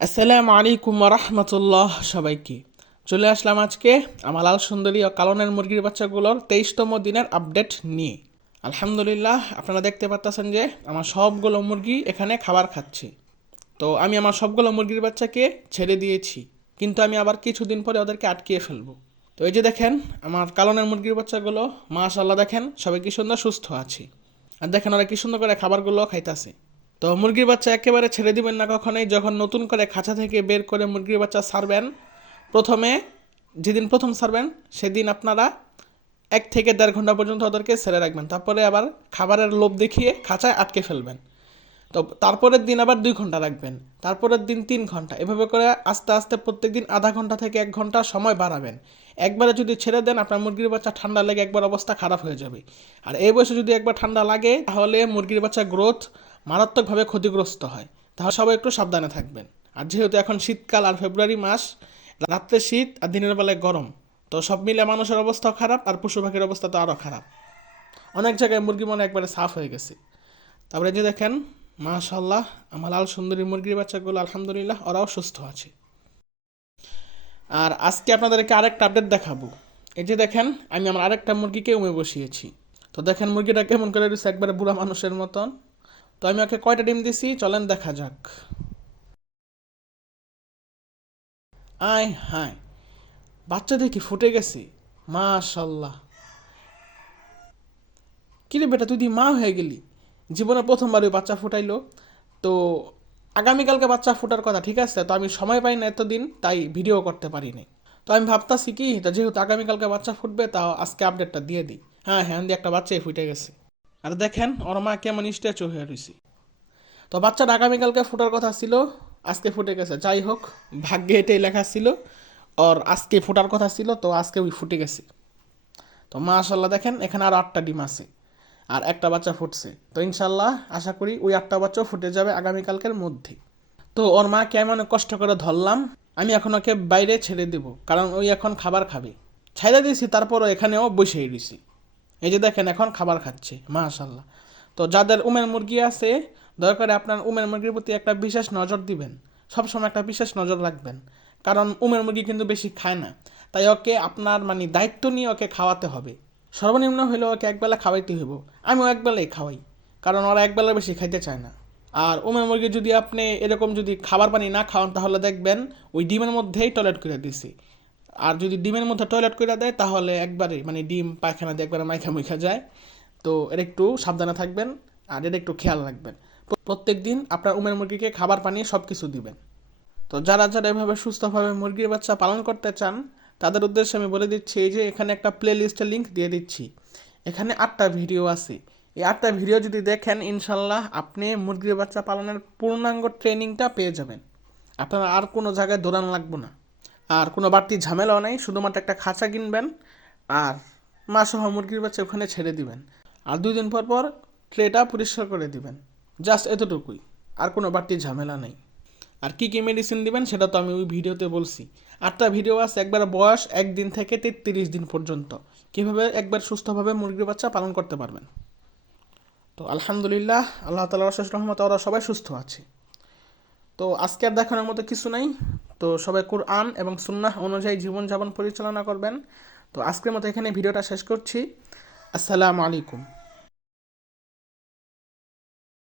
আসসালামু আলাইকুম রহমতুল্লাহ। সবাইকে চলে আসলাম আজকে আমার লাল সুন্দরী ও কালনের মুরগির বাচ্চাগুলোর 23তম দিনের আপডেট নিয়ে। আলহামদুলিল্লাহ, আপনারা দেখতে পাচ্ছেন যে আমার সবগুলো মুরগি এখানে খাবার খাচ্ছে। তো আমি আমার সবগুলো মুরগির বাচ্চাকে ছেড়ে দিয়েছি, কিন্তু আমি আবার কিছুদিন পরে ওদেরকে আটকিয়ে ফেলবো। তো এই যে দেখেন আমার কালনের মুরগির বাচ্চাগুলো, মাশাআল্লাহ দেখেন সবাই কি সুন্দর সুস্থ আছে। আর দেখেন ওরা কি সুন্দর করে খাবারগুলো খাইতেছে। তো মুরগির বাচ্চা একেবারে ছেড়ে দিবেন না কখনোই। যখন নতুন করে খাঁচা থেকে বের করে মুরগির বাচ্চা ছাড়বেন, প্রথমে যেদিন প্রথম ছাড়বেন সেদিন আপনারা 1 থেকে দেড় ঘন্টা পর্যন্ত ওদেরকে ছেড়ে রাখবেন। তারপরে আবার খাবারের লোভ দেখিয়ে খাঁচায় আটকে ফেলবেন। তো তারপরের দিন আবার 2 ঘন্টা রাখবেন, তারপরের দিন 3 ঘন্টা, এভাবে করে আস্তে আস্তে প্রত্যেক দিন আধা ঘন্টা থেকে 1 ঘন্টা সময় বাড়াবেন। একবারে যদি ছেড়ে দেন আপনার মুরগির বাচ্চা ঠান্ডা লেগে একবার অবস্থা খারাপ হয়ে যাবে। আর এই বয়সে যদি একবার ঠান্ডা লাগে তাহলে মুরগির বাচ্চা গ্রোথ মারাত্মকভাবে ক্ষতিগ্রস্ত হয়। তাহলে সবাই একটু সাবধানে থাকবেন। আর যেহেতু এখন শীতকাল আর ফেব্রুয়ারি মাস, রাত্রে শীত আর দিনের বেলায় গরম, তো সব মিলে মানুষের অবস্থা খারাপ আর পশু পাখির অবস্থা তো আরও খারাপ। অনেক জায়গায় মুরগি মনে একবারে সাফ হয়ে গেছে। তারপরে যে দেখেন মাশাল্লাহ আমার লাল সুন্দরী মুরগির বাচ্চাগুলো আলহামদুলিল্লাহ ওরাও সুস্থ আছে। আর আজকে আপনাদেরকে আরেকটা আপডেট দেখাবো। এই যে দেখেন আমি আমার আরেকটা মুরগিকে উমে বসিয়েছি। তো দেখেন মুরগিটা কেমন করে রয়েছে, একবারে বুড়া মানুষের মতন। তো আমি ওকে কয়টা ডিম দিছি চলেন দেখা যাক। আয় হায়, বাচ্চা দেখি ফুটে গেছে। মাশাল্লাহ, কিরে বেটা তুই দি মা হয়ে গেলি, জীবনে প্রথমবার ওই বাচ্চা ফুটাইলো। তো আগামীকালকে বাচ্চা ফোটার কথা, ঠিক আছে, তো আমি সময় পাই না এতদিন, তাই ভিডিও করতে পারিনি। তো আমি ভাবতাছি কি, তা যেহেতু আগামীকালকে বাচ্চা ফুটবে তাও আজকে আপডেটটা দিয়ে দিই। হ্যাঁ হ্যাঁ, দিয়ে একটা বাচ্চাই ফুটে গেছে। আর দেখেন ওর মা কেমন স্ট্যাচু হয়ে রয়েছে। তো বাচ্চাটা আগামীকালকে ফোটার কথা ছিল, আজকে ফুটে গেছে। যাই হোক, ভাগ্যে এটাই লেখা ছিল, ওর আজকে ফোটার কথা ছিল, তো আজকে ওই ফুটে গেছে। তো মাশাল্লাহ দেখেন এখানে আর 8টা ডিম আছে, আর একটা বাচ্চা ফুটছে। তো ইনশাল্লাহ আশা করি ওই 8টা বাচ্চাও ফুটে যাবে আগামীকালকের মধ্যে। তো ওর মাকে আমি অনেক কষ্ট করে ধরলাম। আমি এখন ওকে বাইরে ছেড়ে দেব, কারণ ওই এখন খাবার খাবে। ছেড়ে দিয়েছি, তারপরও এখানেও বসিয়ে দিয়েছি। এই যে দেখেন এখন খাবার খাচ্ছে মাশাল্লাহ। তো যাদের উমের মুরগি আছে, দয়া করে আপনার উমের মুরগির প্রতি একটা বিশেষ নজর দিবেন। সবসময় একটা বিশেষ নজর রাখবেন, কারণ উমের মুরগি কিন্তু বেশি খায় না। তাই ওকে আপনার মানে দায়িত্ব নিয়ে ওকে খাওয়াতে হবে। সর্বনিম্ন হলেও ওকে একবেলা খাওয়াইতে হইব। আমিও একবেলাই খাওয়াই, কারণ ওরা একবেলা বেশি খাইতে চায় না। আর উমের মুরগি যদি আপনি এরকম যদি খাবার পানি না খাওয়ান, তাহলে দেখবেন ওই ডিমের মধ্যেই টয়লেট করে দিছে। আর যদি ডিমের মধ্যে টয়লেট করে দেয় তাহলে একবারে মানে ডিম পায়খানা দিয়ে একবারে মাইখা মুইখা যায়। তো এর একটু সাবধানে থাকবেন, আর এর একটু খেয়াল রাখবেন। প্রত্যেক দিন আপনার উমের মুরগিকে খাবার পানি সব কিছু দিবেন। তো যারা যারা এভাবে সুস্থভাবে মুরগির বাচ্চা পালন করতে চান, তাদের উদ্দেশ্যে আমি বলে দিচ্ছি, এই যে এখানে একটা প্লে লিস্টের লিঙ্ক দিয়ে দিচ্ছি। এখানে 8টা ভিডিও আছে। এই 8টা ভিডিও যদি দেখেন, ইনশাল্লাহ আপনি মুরগির বাচ্চা পালনের পূর্ণাঙ্গ ট্রেনিংটা পেয়ে যাবেন। আপনার আর কোনো জায়গায় দৌড়ানো লাগবে না, আর কোনো বাড়তি ঝামেলাও নেই। শুধুমাত্র একটা খাঁচা কিনবেন আর মা সহ মুরগির বাচ্চা ওখানে ছেড়ে দিবেন। আর 2 দিন পর পর ট্রেটা পরিষ্কার করে দিবেন। জাস্ট এতটুকুই, আর কোনো বাড়তি ঝামেলা নেই। আর কী কী মেডিসিন দিবেন সেটা তো আমি ওই ভিডিওতে বলছি। 8টা ভিডিও আছে, একবার বয়স 1 দিন থেকে 33 দিন পর্যন্ত কীভাবে একবার সুস্থভাবে মুরগির বাচ্চা পালন করতে পারবেন। তো আলহামদুলিল্লাহ, আল্লাহ তাআলার অশেষ রহমতে ওরা সবাই সুস্থ আছে। তো আজকে আর দেখানোর মতো কিছু নাই। তো সবাই কুরআন এবং সুন্নাহ অনুযায়ী জীবনযাপন পরিচালনা করবেন। তো আজকের মতো এখানে ভিডিওটা শেষ করছি। আসসালামু আলাইকুম।